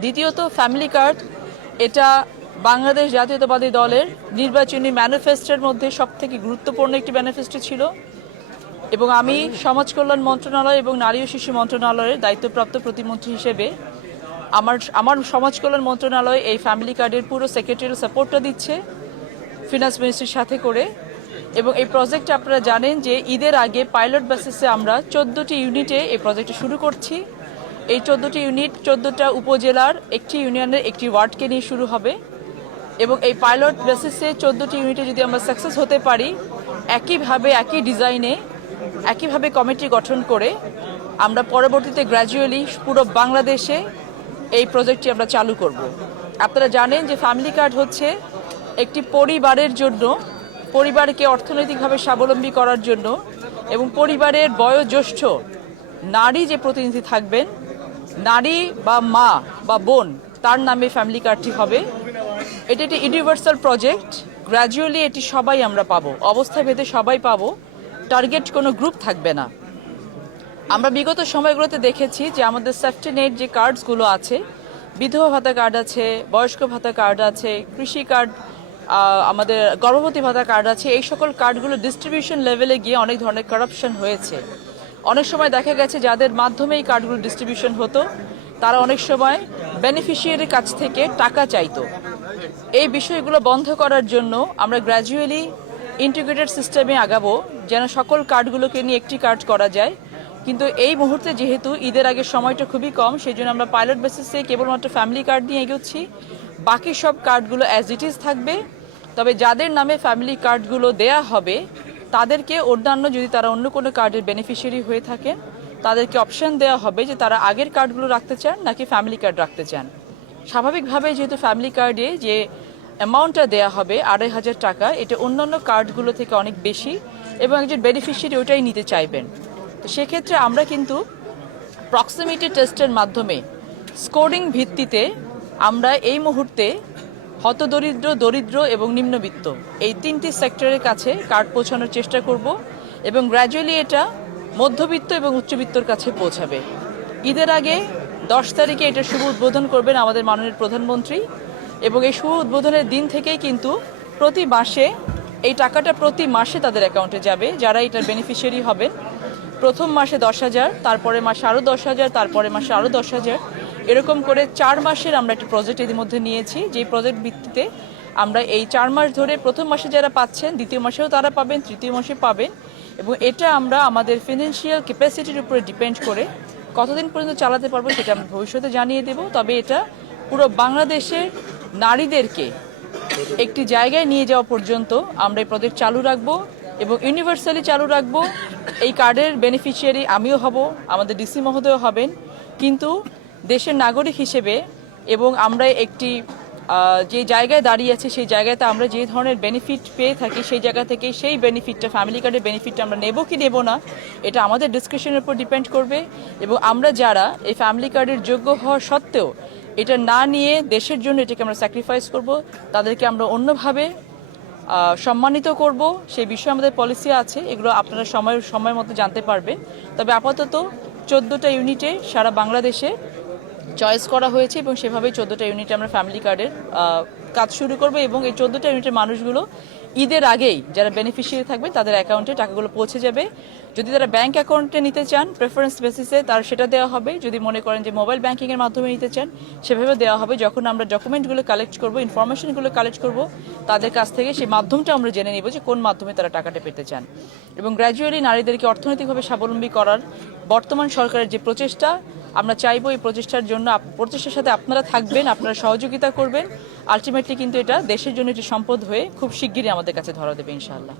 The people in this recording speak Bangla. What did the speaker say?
দ্বিতীয়ত ফ্যামিলি কার্ড, এটা বাংলাদেশ জাতীয়তাবাদী দলের নির্বাচনী ম্যানিফেস্টোর মধ্যে সবথেকে গুরুত্বপূর্ণ একটি ম্যানিফেস্টো ছিল এবং আমি সমাজ কল্যাণ মন্ত্রণালয় এবং নারী ও শিশু মন্ত্রণালয়ের দায়িত্বপ্রাপ্ত প্রতিমন্ত্রী হিসেবে আমার সমাজ কল্যাণ মন্ত্রণালয় এই ফ্যামিলি কার্ডের পুরো সেক্রেটারিয়াল সাপোর্টটা দিচ্ছে ফিনান্স মিনিস্ট্রির সাথে করে। এবং এই প্রজেক্টটা আপনারা জানেন যে ঈদের আগে পাইলট বেসিসে আমরা 14টি ইউনিটে এই প্রজেক্টটা শুরু করছি। এই 14টি ইউনিট 14টা উপজেলার একটি ইউনিয়নের একটি ওয়ার্ডকে নিয়ে শুরু হবে এবং এই পাইলট বেসিসে 14টি ইউনিটে যদি আমরা সাকসেস হতে পারি, একইভাবে একই ডিজাইনে একইভাবে কমিটি গঠন করে আমরা পরবর্তীতে গ্র্যাজুয়ালি পুরো বাংলাদেশে এই প্রজেক্টটি আমরা চালু করব। আপনারা জানেন যে ফ্যামিলি কার্ড হচ্ছে একটি পরিবারের জন্য, পরিবারকে অর্থনৈতিকভাবে স্বাবলম্বী করার জন্য এবং পরিবারের বয়োজ্যেষ্ঠ নারী যে প্রতিনিধি থাকবেন, নারী বা মা বা বোন, তার নামে ফ্যামিলি কার্ডটি হবে। এটি একটি ইউনিভার্সাল প্রজেক্ট, গ্র্যাজুয়ালি এটি সবাই আমরা পাবো, অবস্থা ভেদে সবাই পাবো, টার্গেট কোনো গ্রুপ থাকবে না। আমরা বিগত সময়গুলোতে দেখেছি যে আমাদের সেফটি নেট যে কার্ডসগুলো আছে, বিধবা ভাতা কার্ড আছে, বয়স্ক ভাতা কার্ড আছে, কৃষি কার্ড, আমাদের গর্ভবতী ভাতা কার্ড আছে, এই সকল কার্ডগুলো ডিস্ট্রিবিউশন লেভেলে গিয়ে অনেক ধরনের কারাপশন হয়েছে। অনেক সময় দেখা গেছে যাদের মাধ্যমে এই কার্ডগুলো ডিস্ট্রিবিউশন হতো তারা অনেক সময় বেনিফিশিয়ারির কাছ থেকে টাকা চাইতো। এই বিষয়গুলো বন্ধ করার জন্য আমরা গ্র্যাজুয়ালি ইন্টিগ্রেটেড সিস্টেমে আগাবো যেন সকল কার্ডগুলোকে নিয়ে একটি কার্ড করা যায়। কিন্তু এই মুহূর্তে যেহেতু ঈদের আগে সময়টা খুবই কম, সেই জন্য আমরা পাইলট বেসিসে কেবলমাত্র ফ্যামিলি কার্ড নিয়ে এগোচ্ছি। বাকি সব কার্ডগুলো অ্যাজ ইট ইজ থাকবে। তবে যাদের নামে ফ্যামিলি কার্ডগুলো দেয়া হবে তাদেরকে অন্যান্য, যদি তারা অন্য কোনো কার্ডের বেনিফিশিয়ারি হয়ে থাকেন, তাদেরকে অপশন দেওয়া হবে যে তারা আগের কার্ডগুলো রাখতে চান নাকি ফ্যামিলি কার্ড রাখতে চান। স্বাভাবিকভাবে যেহেতু ফ্যামিলি কার্ডে যে অ্যামাউন্টটা দেওয়া হবে 2,500 টাকা, এটা অন্যান্য কার্ডগুলো থেকে অনেক বেশি এবং একজন বেনিফিশিয়ারি ওটাই নিতে চাইবেন। তো সেক্ষেত্রে আমরা কিন্তু প্রক্সিমিটি টেস্টের মাধ্যমে স্কোরিং ভিত্তিতে আমরা এই মুহূর্তে হতদরিদ্র, দরিদ্র এবং নিম্নবিত্ত এই 3টি সেক্টরের কাছে কার্ড পৌঁছানোর চেষ্টা করব এবং গ্র্যাজুয়ালি এটা মধ্যবিত্ত এবং উচ্চবিত্তর কাছে পৌঁছাবে। ঈদের আগে 10 তারিখে এটা শুভ উদ্বোধন করবেন আমাদের মাননীয় প্রধানমন্ত্রী এবং এই শুভ উদ্বোধনের দিন থেকেই কিন্তু প্রতি মাসে এই টাকাটা প্রতি মাসে তাদের অ্যাকাউন্টে যাবে যারা এটার বেনিফিশিয়ারি হবেন। প্রথম মাসে 10,000, তারপরে মাসে আরও 10,000, তারপরে মাসে আরও 10,000, এরকম করে 4 মাসের আমরা একটা প্রজেক্ট ইতিমধ্যে নিয়েছি, যেই প্রজেক্ট ভিত্তিতে আমরা এই 4 মাস ধরে প্রথম মাসে যারা পাচ্ছেন দ্বিতীয় মাসেও তারা পাবেন, তৃতীয় মাসে পাবেন এবং এটা আমরা আমাদের ফিনান্সিয়াল ক্যাপাসিটির উপরে ডিপেন্ড করে কতদিন পর্যন্ত চালাতে পারবো সেটা আমরা ভবিষ্যতে জানিয়ে দেব। তবে এটা পুরো বাংলাদেশে নারীদেরকে একটি জায়গায় নিয়ে যাওয়া পর্যন্ত আমরা এই প্রজেক্ট চালু রাখবো এবং ইউনিভার্সালি চালু রাখবো। এই কার্ডের বেনিফিশিয়ারি আমিও হব, আমাদের ডিসি মহোদয় হবেন, কিন্তু দেশের নাগরিক হিসেবে এবং আমরা একটি যে জায়গায় দাঁড়িয়ে আছি সেই জায়গাতে আমরা যে ধরনের বেনিফিট পেয়ে থাকি সেই জায়গা থেকে সেই বেনিফিটটা, ফ্যামিলি কার্ডের বেনিফিটটা আমরা নেব কি নেব না এটা আমাদের ডিসক্রিপশনের উপর ডিপেন্ড করবে। এবং আমরা যারা এই ফ্যামিলি কার্ডের যোগ্য হওয়া সত্ত্বেও এটা না নিয়ে দেশের জন্য এটাকে আমরা স্যাক্রিফাইস করব, তাদেরকে আমরা অন্যভাবে সম্মানিত করব, সেই বিষয়ে আমাদের পলিসি আছে। এগুলো আপনারা সময় মতো জানতে পারবেন। তবে আপাতত 14টা ইউনিটে সারা বাংলাদেশে চয়েস করা হয়েছে এবং সেভাবেই 14টা ইউনিটে আমরা ফ্যামিলি কার্ডের কাজ শুরু করব এবং এই 14টা ইউনিটের মানুষগুলো ঈদের আগেই যারা বেনিফিশিয়ারি থাকবে তাদের অ্যাকাউন্টে টাকাগুলো পৌঁছে যাবে। যদি তারা ব্যাংক অ্যাকাউন্টে নিতে চান প্রেফারেন্স বেসিসে তার সেটা দেওয়া হবে, যদি মনে করেন যে মোবাইল ব্যাংকিংয়ের মাধ্যমে নিতে চান সেভাবে দেওয়া হবে। যখন আমরা ডকুমেন্টগুলো কালেক্ট করব, ইনফরমেশনগুলো কালেক্ট করব, তাদের কাছ থেকে সেই মাধ্যমটা আমরা জেনে নেব যে কোন মাধ্যমে তারা টাকাটা পেতে চান। এবং গ্র্যাজুয়ালি নারীদেরকে অর্থনৈতিকভাবে স্বাবলম্বী করার বর্তমান সরকারের যে প্রচেষ্টা, আমরা চাইবো এই প্রচেষ্টার সাথে আপনারা থাকবেন, আপনারা সহযোগিতা করবেন। আলটিমেটলি কিন্তু এটা দেশের জন্য একটি সম্পদ হয়ে খুব শিগগিরই আমাদের কাছে ধরা দেবে ইনশাআল্লাহ।